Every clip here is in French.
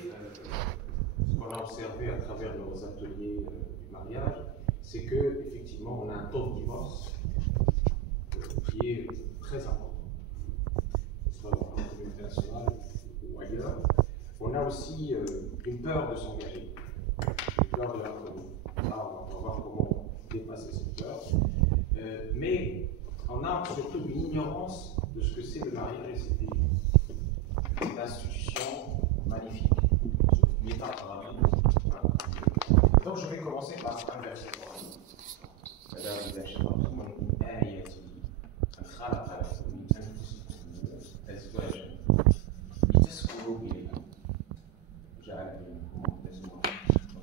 ce qu'on a observé à travers nos ateliers du mariage, c'est qu'effectivement, on a un taux de divorce qui est très important, que ce soit dans la communauté nationale ou ailleurs. On a aussi une peur de s'engager, une peur de l'inconnu. Là, on va voir comment dépasser cette peur. Mais on a surtout une ignorance de ce que c'est le mariage et cette institution magnifique. Donc je vais commencer par un verset.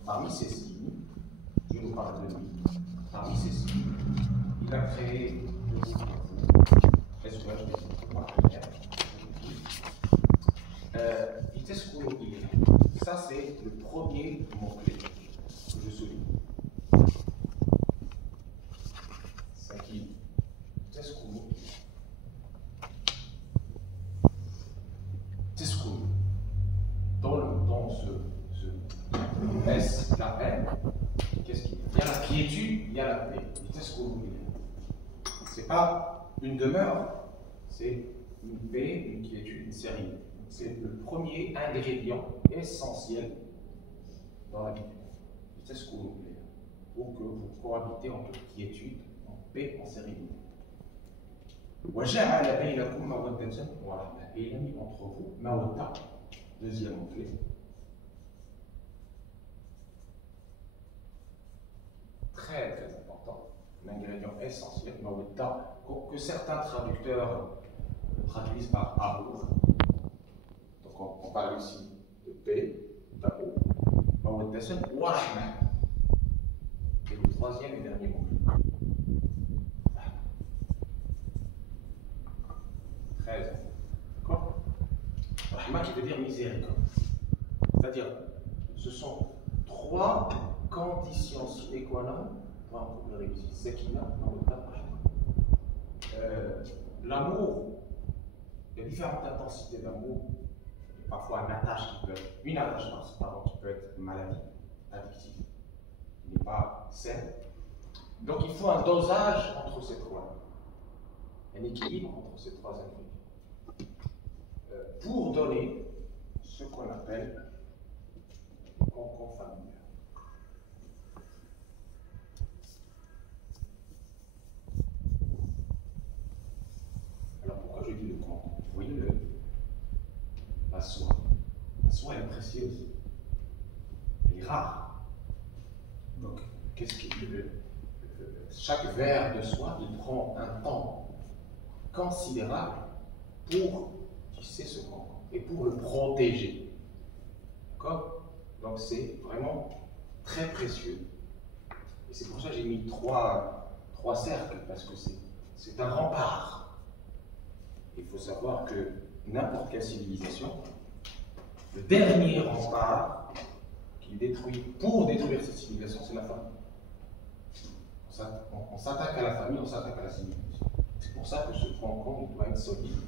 Parmi ces signes, je nous parle de lui. Parmi ces signes, il a créé le groupe. Est-ce que je vais ça, c'est le premier mot-clé que je souligne. C'est qui? Dans ce S, la haine, qu'est-ce qu'il y a? Il y a la quiétude, il y a la paix. C'est pas une demeure, c'est une paix, une quiétude, une sérénité. C'est le premier ingrédient essentiel dans la vie. C'est ce qu'on nous plaît. Pour que vous cohabitez en toute quiétude, en paix, en sérénité. Et il a mis entre vous, mawadda, deuxième mot-clé. Très très important, un ingrédient essentiel, mawadda, que certains traducteurs traduisent par amour. Donc on parle ici de paix, d'amour, mawadda wa rahma. Et le troisième et dernier mot. Très important. D'accord? Rahma qui veut dire miséricorde. C'est-à-dire, ce sont trois conditions sine qua non pour un couple réussi. Sekina, mawadda, rahma. L'amour, il y a différentes intensités d'amour. Parfois une attache qui peut être maladie, addictive, qui n'est pas saine. Donc il faut un dosage entre ces trois, un équilibre entre ces trois ingrédients, pour donner ce qu'on appelle le cocon familial. Alors pourquoi je dis le cocon? Vous voyez la soie. La soie est précieuse. Elle est rare. Donc, chaque verre de soie, il prend un temps considérable pour tisser ce cocon et pour le protéger. D'accord? Donc, c'est vraiment très précieux. Et c'est pour ça que j'ai mis trois cercles, parce que c'est un rempart. Il faut savoir que n'importe quelle civilisation, le dernier rempart qui détruit pour détruire cette civilisation, c'est la famille. On s'attaque à la famille, on s'attaque à la civilisation. C'est pour ça que ce cocon doit être solide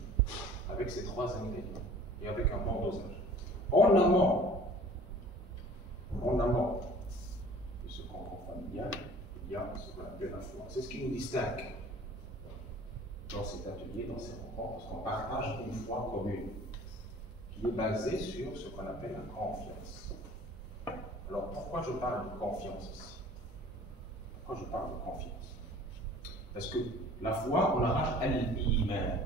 avec ces trois ingrédients et avec un bon dosage. En amont de ce cocon familial, il y a ce qu'on appelle la foi. C'est ce qui nous distingue dans cet atelier, dans ces rencontres, parce qu'on partage une foi commune qui est basée sur ce qu'on appelle la confiance. Alors pourquoi je parle de confiance ici? Pourquoi je parle de confiance? Parce que la foi, on l'arrache al-iman.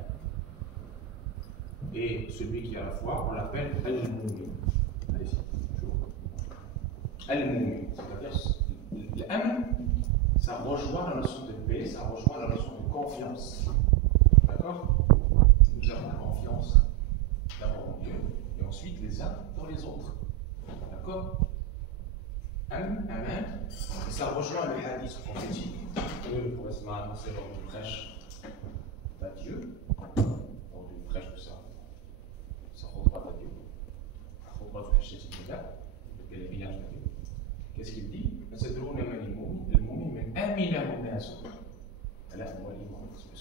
Et celui qui a la foi, on l'appelle al-mu'min. Allez-y, al-mu'min, c'est-à-dire l'aman, ça rejoint la notion de paix, ça rejoint la notion de confiance. D'accord? Nous avons la confiance d'abord en Dieu, et ensuite les uns dans les autres. D'accord? Amen, et ça rejoint le hadith prophétique que le prophète m'a annoncé dans une prêche d'adieu, dans une prêche de ça reçoit d'adieu, le pèlerinage d'adieu. Qu'est-ce qu'il dit? Est-ce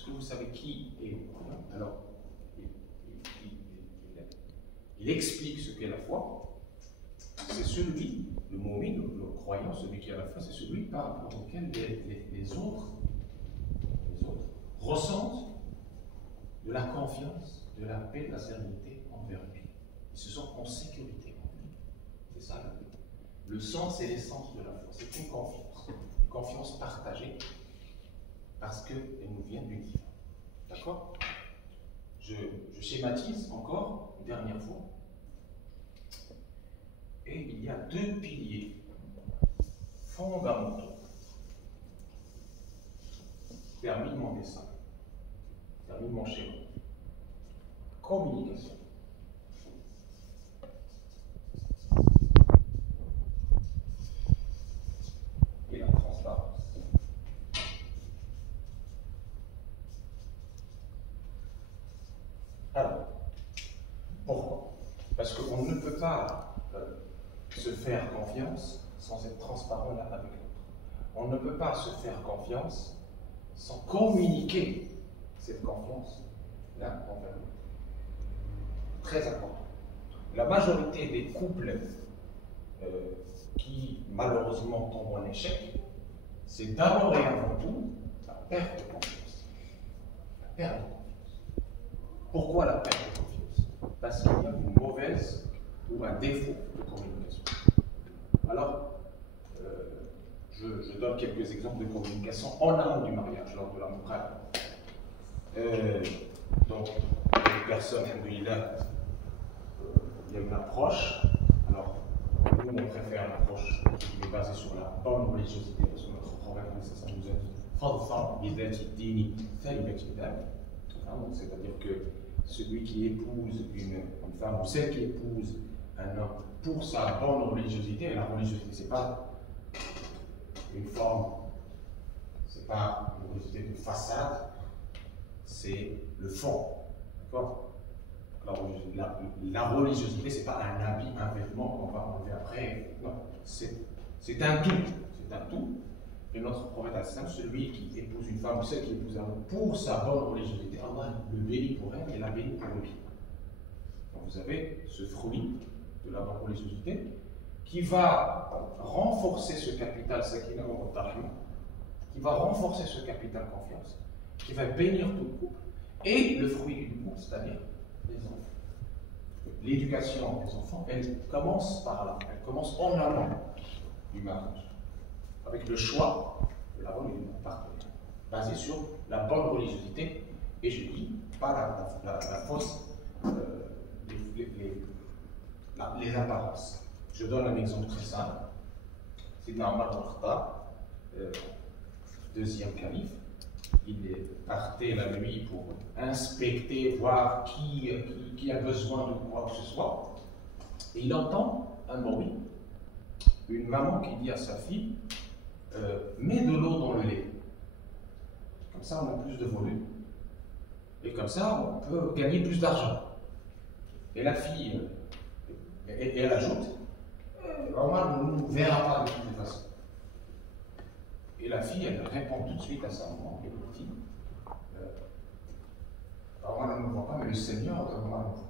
que vous savez qui est le croyant? Alors, il explique ce qu'est la foi, c'est celui, le mu'min, le croyant, celui qui a la foi, c'est celui par rapport auquel les autres ressentent de la confiance, de la paix, de la sérénité envers lui. Ils se sentent en sécurité en lui. C'est ça le but. Le sens et l'essence de la foi, c'est une confiance partagée, parce qu'elle nous vient du divin. D'accord? Je schématise encore une dernière fois. Et il y a deux piliers fondamentaux. Termine mon dessin. Termine mon schéma. Communication. Et la transparence. Alors, pourquoi? Parce qu'on ne peut pas se faire confiance sans être transparent l'un avec l'autre. On ne peut pas se faire confiance sans communiquer cette confiance l'un envers l'autre. Très important. La majorité des couples qui malheureusement tombent en échec, c'est d'abord et avant tout la perte de confiance. La perte de confiance. Pourquoi la perte de confiance? Parce qu'il y a une mauvaise ou un défaut de communication. Alors, je donne quelques exemples de communication en amont du mariage, lors de la moukhara. Donc, les personnes, alhamdoulilah, il y a une approche. Alors, nous, on préfère l'approche qui est basée sur la bonne religiosité, parce que notre prophète nous a dit Fadfar bidati dini thalibati dam. C'est-à-dire que celui qui épouse une femme, ou celle qui épouse un homme pour sa bonne religiosité, et la religiosité, c'est pas une forme, c'est pas une religiosité de façade, c'est le fond. D'accord? La religiosité, c'est pas un habit, un vêtement qu'on va enlever après. Non, c'est un tout. C'est un tout. Et notre prophète, celui qui épouse une femme ou celle qui épouse un homme pour sa bonne religiosité, Allah le bénit pour elle et la bénit pour lui. Donc vous avez ce fruit de la bonne religiosité qui va renforcer ce capital sakina wa rahma, qui va renforcer ce capital confiance, qui va bénir tout le couple, et le fruit du couple, c'est-à-dire les enfants. L'éducation des enfants, elle commence par là, elle commence en amont du mariage, avec le choix de la bonne et du bon partenaire, basé sur la bonne religiosité, et je dis pas la fausse, les apparences. Je donne un exemple très simple. C'est Omar al-Khattab, deuxième calife. Il partait la nuit pour inspecter, voir qui a besoin de quoi que ce soit. Et il entend un bruit. Une maman qui dit à sa fille mets de l'eau dans le lait. Comme ça, on a plus de volume. Et comme ça, on peut gagner plus d'argent. Et la fille, et elle ajoute Omar ne nous verra pas de toutes les façons. Et la fille, elle répond tout de suite à sa maman, et elle dit Omar ne me voit pas, mais le Seigneur Omar me voit.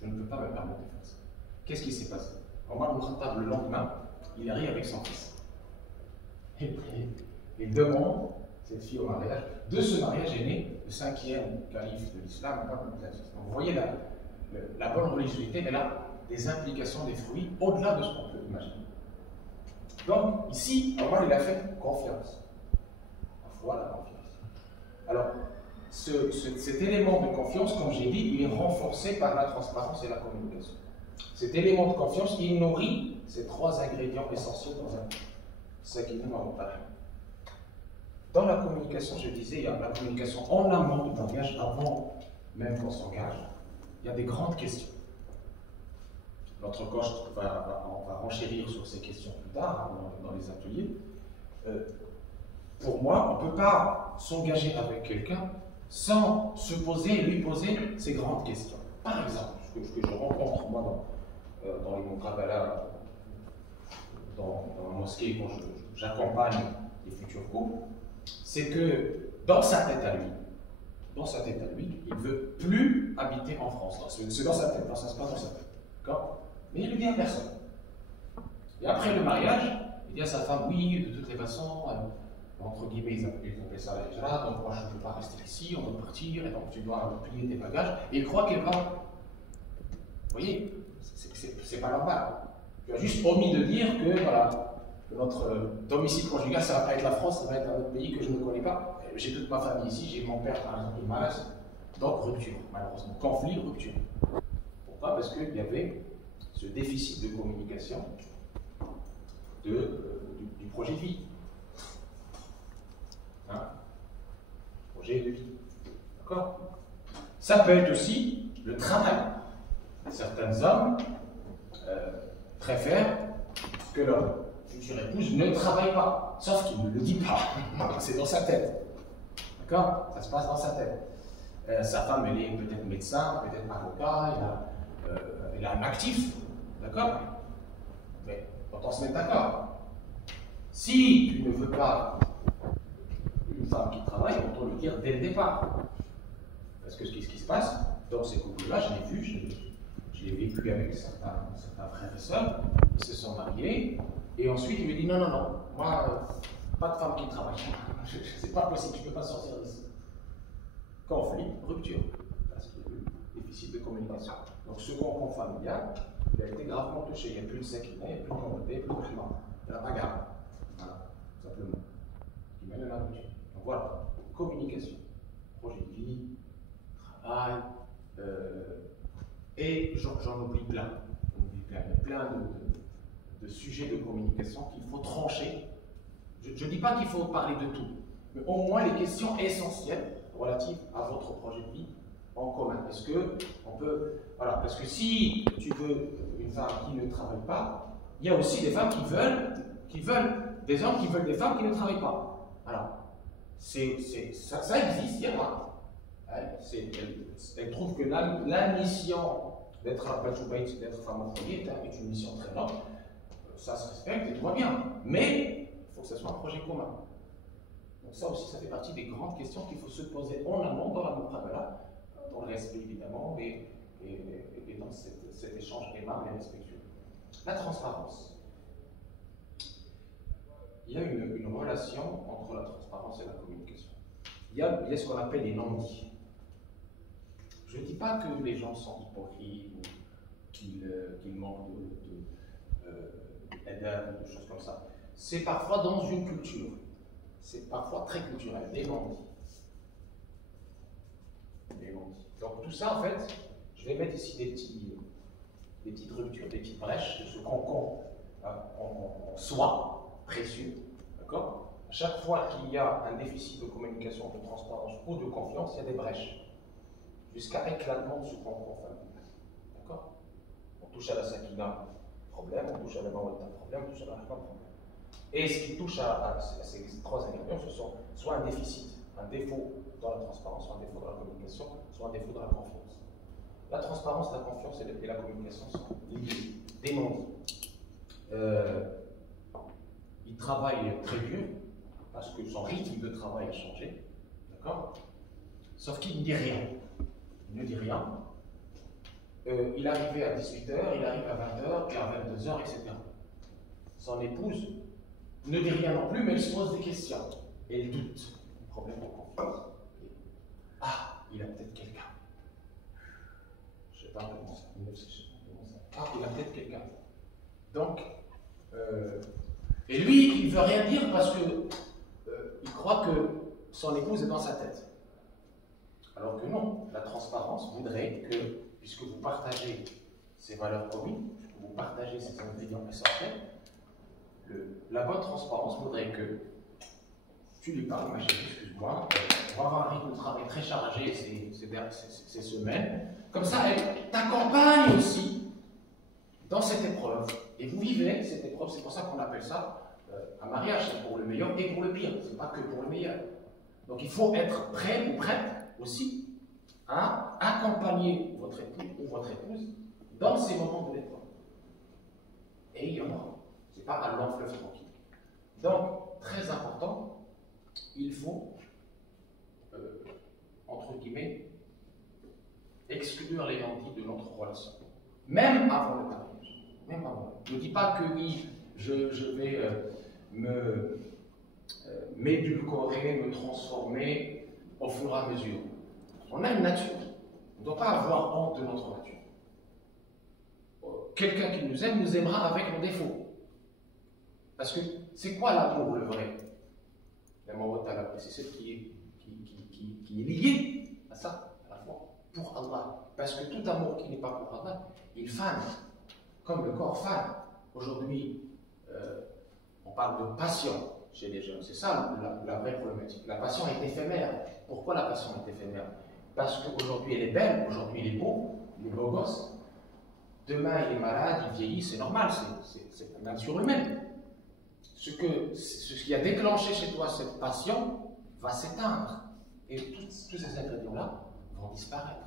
Je ne peux pas me permettre de faire ça. Qu'est-ce qui s'est passé? Omar le lendemain, il arrive avec son fils. Et il demande cette fille au mariage. De ce mariage est né le 5e calife de l'islam. Donc vous voyez la bonne religiosité, elle a des implications, des fruits, au-delà de ce qu'on peut imaginer. Donc, ici, Omar, il a fait confiance. La foi, la confiance. Alors, cet élément de confiance, comme j'ai dit, il est renforcé par la transparence et la communication. Cet élément de confiance, il nourrit ces trois ingrédients essentiels dans un sakina wa rahma. Dans la communication, je disais, il y a la communication en amont du mariage, avant même qu'on s'engage. Il y a des grandes questions. Notre coach on va renchérir sur ces questions plus tard, dans les ateliers. Pour moi, on ne peut pas s'engager avec quelqu'un sans se poser et lui poser ces grandes questions. Par exemple, ce que je rencontre moi dans les Muqabala, dans la mosquée, quand j'accompagne les futurs couples, c'est que dans sa tête à lui, il ne veut plus habiter en France. C'est dans sa tête, ça se passe dans sa tête. D'accord? Mais il ne le dit à personne. Et après le mariage, il dit à sa femme, oui, de toutes les façons, entre guillemets, ils appellent ça la hijra, donc moi je ne peux pas rester ici, on doit partir, et donc tu dois plier tes bagages, et il croit qu'elle va. Vous voyez, c'est pas normal. Tu as juste omis de dire que, voilà, que notre domicile conjugal, ça va pas être la France, ça va être un autre pays que je ne connais pas. J'ai toute ma famille ici, j'ai mon père par exemple, malade, donc rupture, malheureusement, conflit, rupture. Pourquoi? Parce qu'il y avait ce déficit de communication du projet de vie. Hein? Projet de vie. D'accord? Ça peut être aussi le travail. Certains hommes préfèrent que leur future épouse ne travaille pas, sauf qu'il ne le dit pas. C'est dans sa tête. D'accord? Ça se passe dans sa tête. Sa femme, elle est peut-être médecin, peut-être avocat, elle a un actif. D'accord? Mais quand on se met d'accord, si tu ne veux pas une femme qui travaille, on doit le dire dès le départ. Parce que ce qui se passe dans ces couples-là, je l'ai vu, je l'ai vécu avec certains frères et sœurs, ils se sont mariés, et ensuite il me dit non, moi, pas de femme qui travaille. C'est pas possible, je ne peux pas sortir d'ici. Conflit, rupture, parce qu'il y a eu déficit de communication. Donc ce cocon familial, il a été gravement touché. Il n'y a plus de sécurité, il n'y a plus de mobilité, il n'y a plus de climat. Il n'y a pas garde. Voilà, simplement. Qui mène à la rupture. Donc voilà, communication, projet de vie, travail, et j'en oublie plein. Il y a plein de sujets de communication qu'il faut trancher. Je ne dis pas qu'il faut parler de tout, mais au moins les questions essentielles relatives à votre projet de vie en commun. Est-ce que on peut. Voilà, parce que si tu veux une femme qui ne travaille pas, il y a aussi des femmes qui veulent des hommes qui veulent des femmes qui ne travaillent pas. Alors, ça existe, il y en a. Elle trouve que la mission d'être d'être femme au foyer est une mission très noble. Ça se respecte et tout va bien. Mais il faut que ce soit un projet commun. Donc ça aussi, ça fait partie des grandes questions qu'il faut se poser en amont dans la muqabala, dans le respect évidemment, et dans cet échange aimable et respectueux. La transparence. Il y a une relation entre la transparence et la communication. Il y a ce qu'on appelle les non-dits. Je ne dis pas que les gens sont hypocrites ou qu'ils manquent d'adab ou de choses comme ça. C'est parfois dans une culture. C'est parfois très culturel, des non-dits. Donc tout ça, en fait, je vais mettre ici des petites ruptures, des petites brèches de ce qu'on en soi précieux. D'accord? À chaque fois qu'il y a un déficit de communication, de transparence ou de confiance, il y a des brèches. Jusqu'à éclatement de ce qu'on fait. D'accord? On touche à la sakina, problème, on touche à la mawadda, problème, on touche à la rahma, problème. Et ce qui touche à ces trois ingrédients, ce sont soit un déficit, un défaut dans la transparence, soit un défaut dans la communication, soit un défaut dans la confiance. La transparence, la confiance et la communication sont liées, démenties. Il travaille très dur, parce que son rythme de travail a changé, d'accord? Sauf qu'il ne dit rien. Il ne dit rien. Il arrivait à 18h, il arrive à 20h, puis à 22h, etc. Son épouse ne dit rien non plus, mais elle se pose des questions. Et elle doute. Problème de confiance. Ah, il a peut-être quelqu'un. Je ne sais pas comment ça. Ah, il a peut-être quelqu'un. Donc, et lui, il ne veut rien dire parce que il croit que son épouse est dans sa tête. Alors que non, la transparence voudrait que, puisque vous partagez ces valeurs communes, puisque vous partagez ces ingrédients essentiels, la bonne transparence voudrait que tu lui parles, ma chérie, excuse-moi, on va avoir un rythme de travail très chargé ces semaines. Comme ça, elle t'accompagne aussi dans cette épreuve. Et vous vivez cette épreuve, c'est pour ça qu'on appelle ça un mariage, c'est pour le meilleur et pour le pire, c'est pas que pour le meilleur. Donc il faut être prêt ou prête aussi à accompagner votre époux ou votre épouse dans ces moments de l'épreuve. Et il y en aura. Ce n'est pas un long fleuve tranquille. Donc, très important, il faut, entre guillemets, exclure les non-dits de notre relation. Même avant le mariage. Même avant. Ne dis pas que oui, je vais m'édulcorer, me transformer au fur et à mesure. On a une nature. On ne doit pas avoir honte de notre nature. Quelqu'un qui nous aimera avec nos défauts. Parce que c'est quoi l'amour, le vrai? L'amour, c'est celle qui est liée à ça, à la fois, pour Allah. Parce que tout amour qui n'est pas pour Allah, il fane, comme le corps fane. Aujourd'hui, on parle de passion chez les jeunes. C'est ça la vraie problématique. La passion est éphémère. Pourquoi la passion est éphémère? Parce qu'aujourd'hui elle est belle, aujourd'hui il est beau gosse. Demain il est malade, il vieillit, c'est normal, c'est la nature humaine. Ce qui a déclenché chez toi cette passion va s'éteindre. Et tous ces ingrédients-là vont disparaître.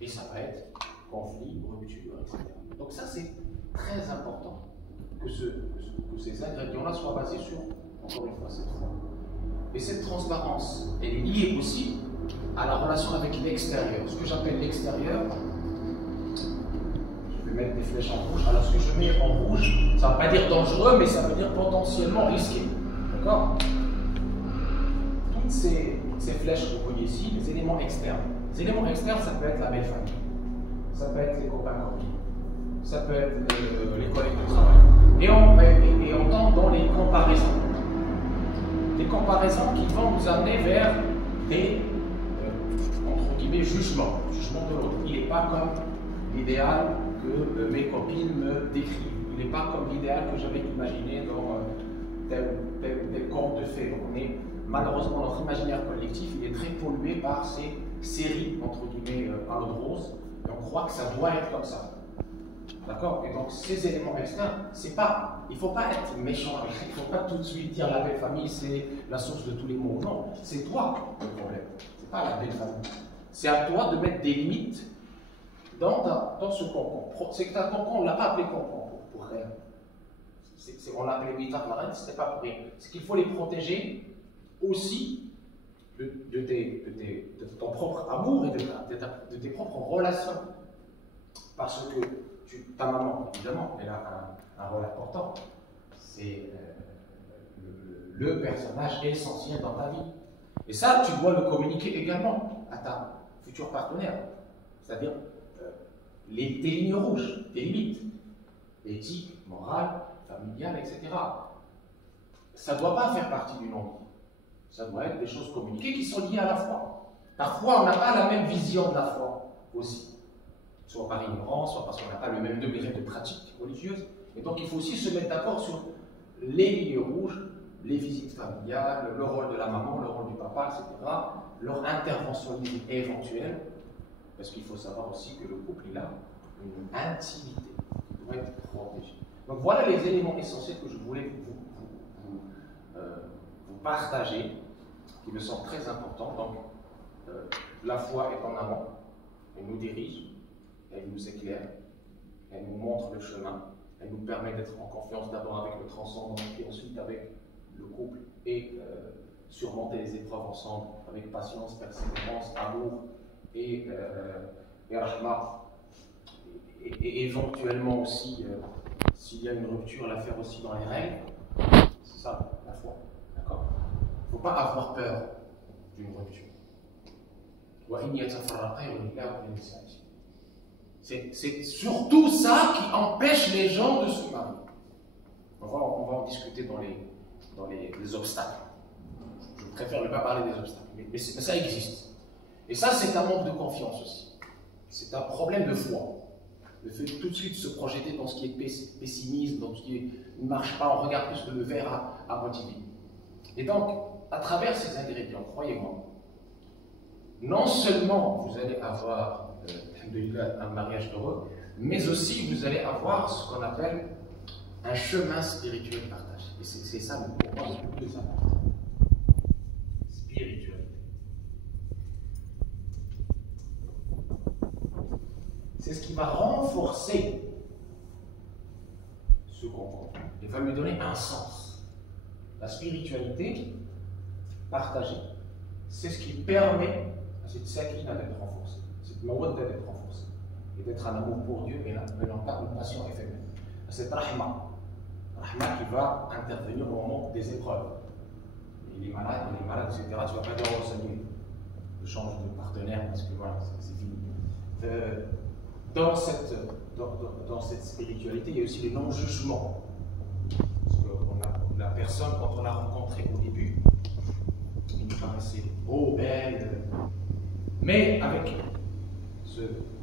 Et ça va être conflit, rupture, etc. Donc ça c'est très important que ces ingrédients-là soient basés sur, encore une fois, cette foi. Et cette transparence, elle est liée aussi à la relation avec l'extérieur. Ce que j'appelle l'extérieur, je vais mettre des flèches en rouge. Alors ce que je mets en rouge, ça ne veut pas dire dangereux, mais ça veut dire potentiellement risqué. D'accord? Toutes ces flèches que vous voyez ici, les éléments externes. Les éléments externes, ça peut être la belle famille, ça peut être les copains-copines, ça peut être les collègues de travail. Et on tombe dans les comparaisons. Des comparaisons qui vont nous amener vers des, entre guillemets, jugements de l'autre. Il n'est pas comme l'idéal que mes copines me décrivent. Il n'est pas comme l'idéal que j'avais imaginé dans tel conte de fées. Donc malheureusement, notre imaginaire collectif, il est très pollué par ces séries, entre guillemets, à l'eau de rose. Et on croit que ça doit être comme ça. D'accord? Et donc ces éléments externes, il ne faut pas être méchant avec ça, il ne faut pas tout de suite dire la belle famille c'est la source de tous les maux. Non, c'est toi le problème, ce n'est pas la belle famille. C'est à toi de mettre des limites dans ce concombre. C'est que ta concombre, on ne l'a pas appelé concombre pour rien. On l'a appelé Bitar Marine, ce n'était pas pour rien. C'est qu'il faut les protéger aussi de ton propre amour et de tes propres relations. Parce que ta maman, évidemment, elle a un rôle important. C'est le personnage essentiel dans ta vie. Et ça, tu dois le communiquer également à ta future partenaire. C'est-à-dire tes lignes rouges, tes limites, éthique, morale, familiale, etc. Ça ne doit pas faire partie du non-dit. Ça doit être des choses communiquées qui sont liées à la foi. Parfois, on n'a pas la même vision de la foi aussi. Soit par ignorance, soit parce qu'on n'a pas le même degré de pratique religieuse. Et donc il faut aussi se mettre d'accord sur les lignes rouges, les visites familiales, le rôle de la maman, le rôle du papa, etc. Leur intervention éventuelle, parce qu'il faut savoir aussi que le couple il a une intimité qui doit être protégée. Donc voilà les éléments essentiels que je voulais vous partager, qui me semblent très importants. Donc la foi est en amont, elle nous dirige. Elle nous éclaire, elle nous montre le chemin, elle nous permet d'être en confiance d'abord avec le transcendant, puis ensuite avec le couple, et surmonter les épreuves ensemble avec patience, persévérance, amour et rahma. Et éventuellement aussi, s'il y a une rupture, la faire aussi dans les règles. C'est ça, la foi. D'accord? Il ne faut pas avoir peur d'une rupture. C'est surtout ça qui empêche les gens de se marier. On va en discuter dans les obstacles. Je préfère ne pas parler des obstacles, mais ça existe. Et ça, c'est un manque de confiance aussi. C'est un problème de foi. Le fait de tout de suite se projeter dans ce qui est pessimisme, dans ce qui ne marche pas, on regarde plus que le verre à moitié vide. Et donc, à travers ces ingrédients, croyez-moi, non seulement vous allez avoir un mariage heureux, mais aussi vous allez avoir ce qu'on appelle un chemin spirituel partagé. Et c'est ça pour moi le plus important. Spiritualité. C'est ce qui va renforcer ce concombre et va lui donner un sens. La spiritualité partagée, c'est ce qui permet à cette sakina d'être renforcée, cette mawadda d'être renforcée, et d'être un amour pour Dieu et non pas une passion éphémère. Cette rahma, Rahma qui va intervenir au moment des épreuves. Il est malade, etc. Tu ne vas pas dire oh, ça y est, je change de partenaire parce que voilà, c'est fini. Dans cette spiritualité, il y a aussi le non-jugement. Parce que la personne, quand on l'a rencontrée au début, il nous paraissait beau, belle, mais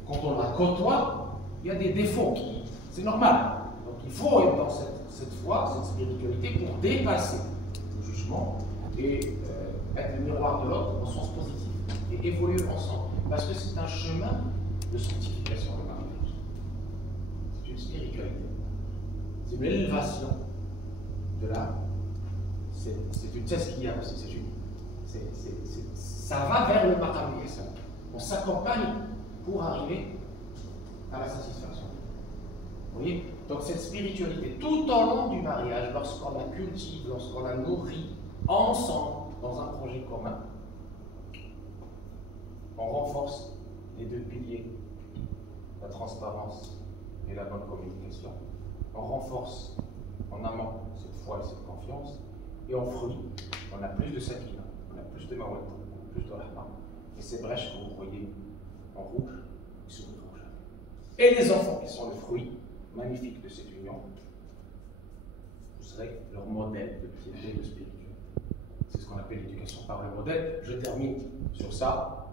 quand on la côtoie, il y a des défauts, c'est normal. Donc il faut être dans cette foi, cette spiritualité pour dépasser le jugement et être le miroir de l'autre en sens positif et évoluer ensemble. Parce que c'est un chemin de sanctification, le mariage. C'est une spiritualité. C'est une élévation de l'âme. C'est une tezkiya aussi. Ça va vers le maqam al-ihsan. On s'accompagne pour arriver à la satisfaction. Vous voyez? Donc cette spiritualité, tout au long du mariage, lorsqu'on la cultive, lorsqu'on la nourrit ensemble dans un projet commun, on renforce les deux piliers, la transparence et la bonne communication. On renforce en amont cette foi et cette confiance, et en fruit, on a plus de sakina, on a plus de mawadda, plus de rahma. Et ces brèches que vous voyez en rouge, ils s'ouvriront jamais. Et les enfants qui sont le fruit magnifique de cette union, vous serez leur modèle de piété, de spiritualité. C'est ce qu'on appelle l'éducation par le modèle. Je termine sur ça.